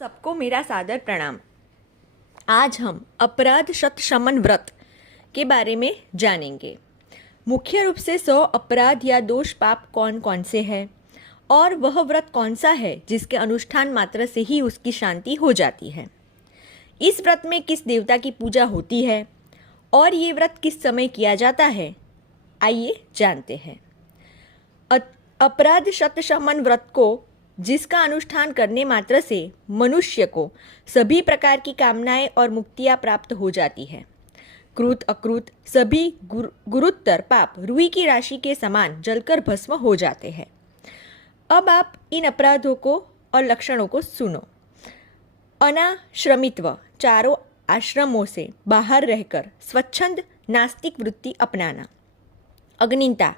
सबको मेरा सादर प्रणाम। आज हम अपराध शत शमन व्रत के बारे में जानेंगे। मुख्य रूप से 100 अपराध या दोष पाप कौन कौन से हैं और वह व्रत कौन सा है जिसके अनुष्ठान मात्र से ही उसकी शांति हो जाती है। इस व्रत में किस देवता की पूजा होती है और ये व्रत किस समय किया जाता है, आइए जानते हैं। अपराध शत शमन व्रत को जिसका अनुष्ठान करने मात्र से मनुष्य को सभी प्रकार की कामनाएं और मुक्तियां प्राप्त हो जाती है। क्रूत अक्रूत सभी गुरुत्तर पाप रुई की राशि के समान जलकर भस्म हो जाते हैं। अब आप इन अपराधों को और लक्षणों को सुनो। अनाश्रमित्व, चारों आश्रमों से बाहर रहकर स्वच्छंद नास्तिक वृत्ति अपनाना। अग्निता,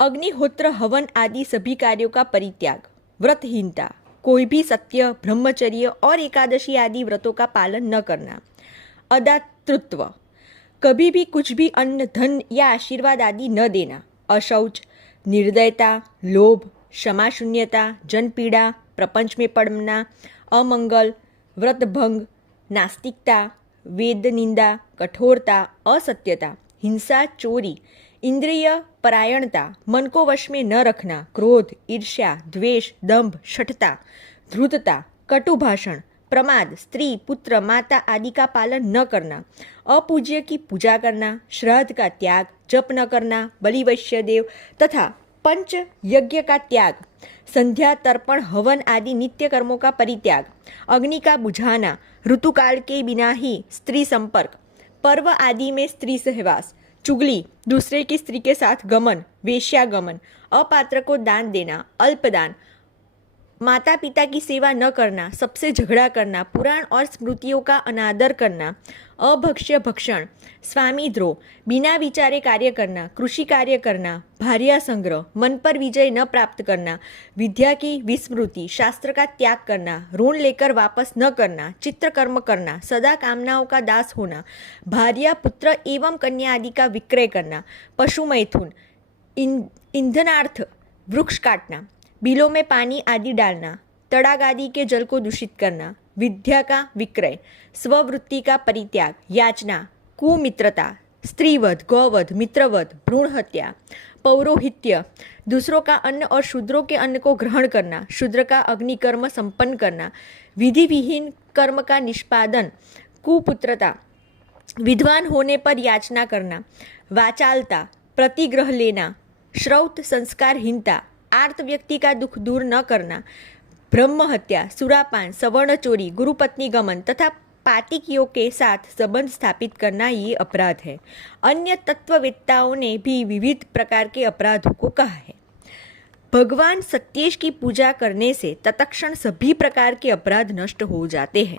अग्निहोत्र हवन आदि सभी कार्यों का परित्याग। व्रतहीनता, कोई भी सत्य, ब्रह्मचर्य और एकादशी आदि व्रतों का पालन न करना। अदातृत्व, कभी भी कुछ भी अन्न, धन या आशीर्वाद आदि न देना। अशौच, निर्दयता, लोभ, क्षमाशून्यता, जनपीड़ा, प्रपंच में पड़ना, अमंगल, व्रतभंग, नास्तिकता, वेद निंदा, कठोरता, असत्यता, हिंसा, चोरी, इंद्रिय परायणता, मन को वश में न रखना, क्रोध, ईर्ष्या, द्वेष, दंभ, शठता, धृतता, कटुभाषण, प्रमाद, स्त्री, पुत्र, माता आदि का पालन न करना। अपूज्य की पूजा करना, श्राद्ध का त्याग, जप न करना, बलि वैश्य देव तथा पंच यज्ञ का त्याग, संध्या, तर्पण, हवन आदि नित्य कर्मों का परित्याग, अग्नि का बुझाना, ऋतुकाल के बिना ही स्त्री संपर्क, पर्व आदि में स्त्री सहवास, चुगली, दूसरे की स्त्री के साथ गमन, वेश्यागमन, अपात्र को दान देना, अल्पदान, माता पिता की सेवा न करना, सबसे झगड़ा करना, पुराण और स्मृतियों का अनादर करना, अभक्ष्य भक्षण, स्वामी द्रोह, बिना विचारे कार्य करना, कृषि कार्य करना, भार्या संग्रह, मन पर विजय न प्राप्त करना, विद्या की विस्मृति, शास्त्र का त्याग करना, ऋण लेकर वापस न करना, चित्रकर्म करना, सदा कामनाओं का दास होना, भार्या, पुत्र एवं कन्या आदि का विक्रय करना, पशु मैथुन, ईंधनार्थ वृक्ष काटना, बिलों में पानी आदि डालना, तड़ाग आदि के जल को दूषित करना, विद्या का विक्रय, स्ववृत्ति का परित्याग, याचना, कुमित्रता, स्त्रीवध, गौवध, मित्रवध, भ्रूण हत्या, पौरोहित्य, दूसरों का अन्न और शूद्रों के अन्न को ग्रहण करना, शूद्र का अग्निकर्म संपन्न करना, विधि विहीन कर्म का निष्पादन, कुपुत्रता, विद्वान होने पर याचना करना, वाचालता, प्रतिग्रह लेना, श्रौत, संस्कारहीनता, आर्त व्यक्ति का दुख दूर न करना, ब्रह्म हत्या, सुरापान, सवर्ण चोरी, गुरुपत्नी गमन तथा पातिकियों के साथ संबंध स्थापित करना ये अपराध है। अन्य तत्ववेत्ताओं ने भी विविध प्रकार के अपराधों को कहा है। भगवान सत्येश की पूजा करने से तत्क्षण सभी प्रकार के अपराध नष्ट हो जाते हैं।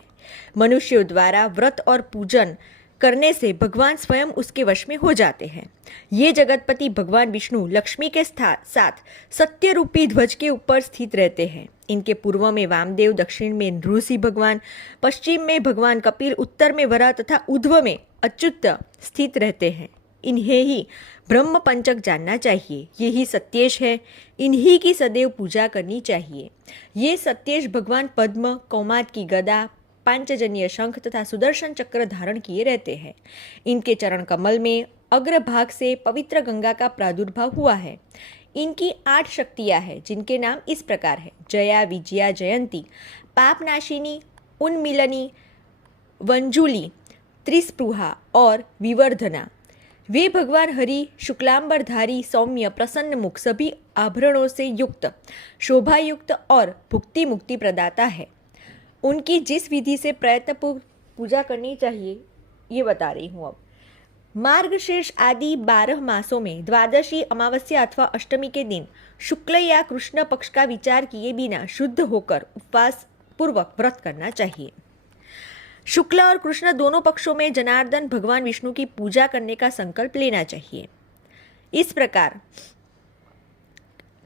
मनुष्यों द्वारा व्रत और पूजन करने से भगवान स्वयं उसके वश में हो जाते हैं। ये जगतपति भगवान विष्णु लक्ष्मी के साथ सत्य रूपी ध्वज के ऊपर स्थित रहते हैं। इनके पूर्व में वामदेव, दक्षिण में नृसिंह भगवान, पश्चिम में भगवान कपिल, उत्तर में वराह तथा ऊर्ध्व में अच्युत स्थित रहते हैं। इन्हें ही ब्रह्म पंचक जानना चाहिए। यही सत्येश है, इन्हीं की सदैव पूजा करनी चाहिए। ये सत्येश भगवान पद्म, कौमाद की गदा, पांचजन्य शंख तथा सुदर्शन चक्र धारण किए रहते हैं। इनके चरण कमल में अग्रभाग से पवित्र गंगा का प्रादुर्भाव हुआ है। इनकी 8 शक्तियां हैं जिनके नाम इस प्रकार है: जया, विजया, जयंती, पापनाशिनी, उन्मिलनी, वंजुली, त्रिस्पृहा और विवर्धना। वे भगवान हरि शुक्लांबरधारी, सौम्य, प्रसन्न मुख, सभी आभरणों से युक्त, शोभायुक्त और भुक्ति मुक्ति प्रदाता है। उनकी जिस विधि से प्रयत्नपूर्वक पूजा करनी चाहिए ये बता रही हूँ। अब मार्गशीर्ष आदि 12 मासों में द्वादशी, अमावस्या अथवा अष्टमी के दिन शुक्ल या कृष्ण पक्ष का विचार किए बिना शुद्ध होकर उपवास पूर्वक व्रत करना चाहिए। शुक्ल और कृष्ण दोनों पक्षों में जनार्दन भगवान विष्णु की पूजा करने का संकल्प लेना चाहिए। इस प्रकार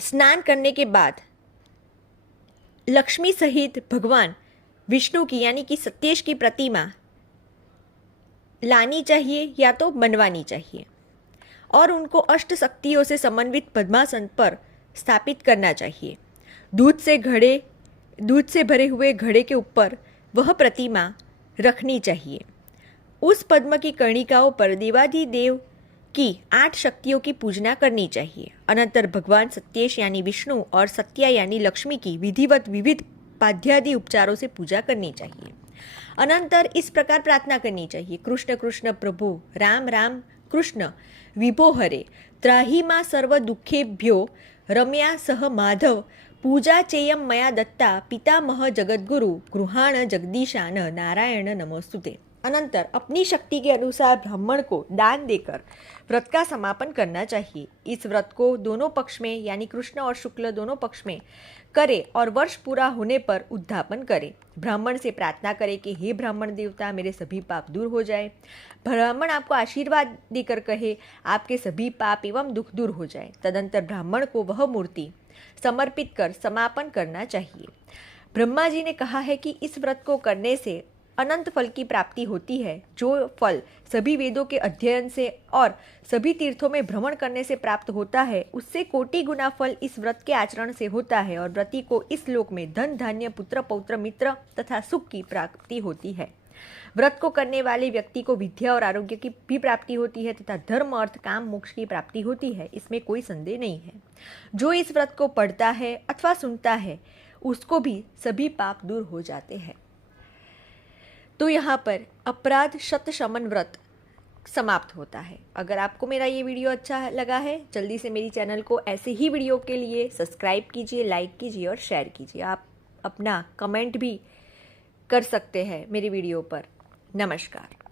स्नान करने के बाद लक्ष्मी सहित भगवान विष्णु की यानी कि सत्येश की प्रतिमा लानी चाहिए या तो बनवानी चाहिए और उनको अष्ट शक्तियों से समन्वित पद्मासन पर स्थापित करना चाहिए। दूध से घड़े दूध से भरे हुए घड़े के ऊपर वह प्रतिमा रखनी चाहिए। उस पद्म की कर्णिकाओं पर देवाधिदेव की 8 शक्तियों की पूजना करनी चाहिए। अनंतर भगवान सत्येश यानी विष्णु और सत्या यानी लक्ष्मी की विधिवत विविध पाद्यादि उपचारों से पूजा करनी चाहिए। अनंतर इस प्रकार प्रार्थना करनी चाहिए, कृष्ण कृष्ण प्रभु राम राम कृष्ण विभो हरे त्राहि मा सर्व दुखेभ्यो रम्या सह माधव पूजा चेयम मया दत्ता पितामह जगद्गुरु गृहाण जगदीशान नारायण नमोस्तुते। अनंतर अपनी शक्ति के अनुसार ब्राह्मण को दान देकर व्रत का समापन करना चाहिए। इस व्रत को दोनों पक्ष में यानी कृष्ण और शुक्ल दोनों पक्ष में करे और वर्ष पूरा होने पर उद्यापन करे। ब्राह्मण से प्रार्थना करे कि हे ब्राह्मण देवता, मेरे सभी पाप दूर हो जाए। ब्राह्मण आपको आशीर्वाद देकर कहे आपके सभी पाप एवं दुख दूर हो जाए। तदंतर ब्राह्मण को वह मूर्ति समर्पित कर समापन करना चाहिए। ब्रह्मा जी ने कहा है कि इस व्रत को करने से अनंत फल की प्राप्ति होती है। जो फल सभी वेदों के अध्ययन से और सभी तीर्थों में भ्रमण करने से प्राप्त होता है, उससे कोटि गुना फल इस व्रत के आचरण से होता है और व्रती को इस लोक में धन धान्य पुत्र पौत्र मित्र तथा सुख की प्राप्ति होती है। व्रत को करने वाले व्यक्ति को विद्या और आरोग्य की भी प्राप्ति होती है तथा धर्म अर्थ काम मोक्ष की प्राप्ति होती है, इसमें कोई संदेह नहीं है। जो इस व्रत को पढ़ता है अथवा सुनता है उसको भी सभी पाप दूर हो जाते हैं। तो यहाँ पर अपराध शत शमन व्रत समाप्त होता है। अगर आपको मेरा ये वीडियो अच्छा लगा है, जल्दी से मेरी चैनल को ऐसे ही वीडियो के लिए सब्सक्राइब कीजिए, लाइक कीजिए और शेयर कीजिए। आप अपना कमेंट भी कर सकते हैं मेरी वीडियो पर। नमस्कार।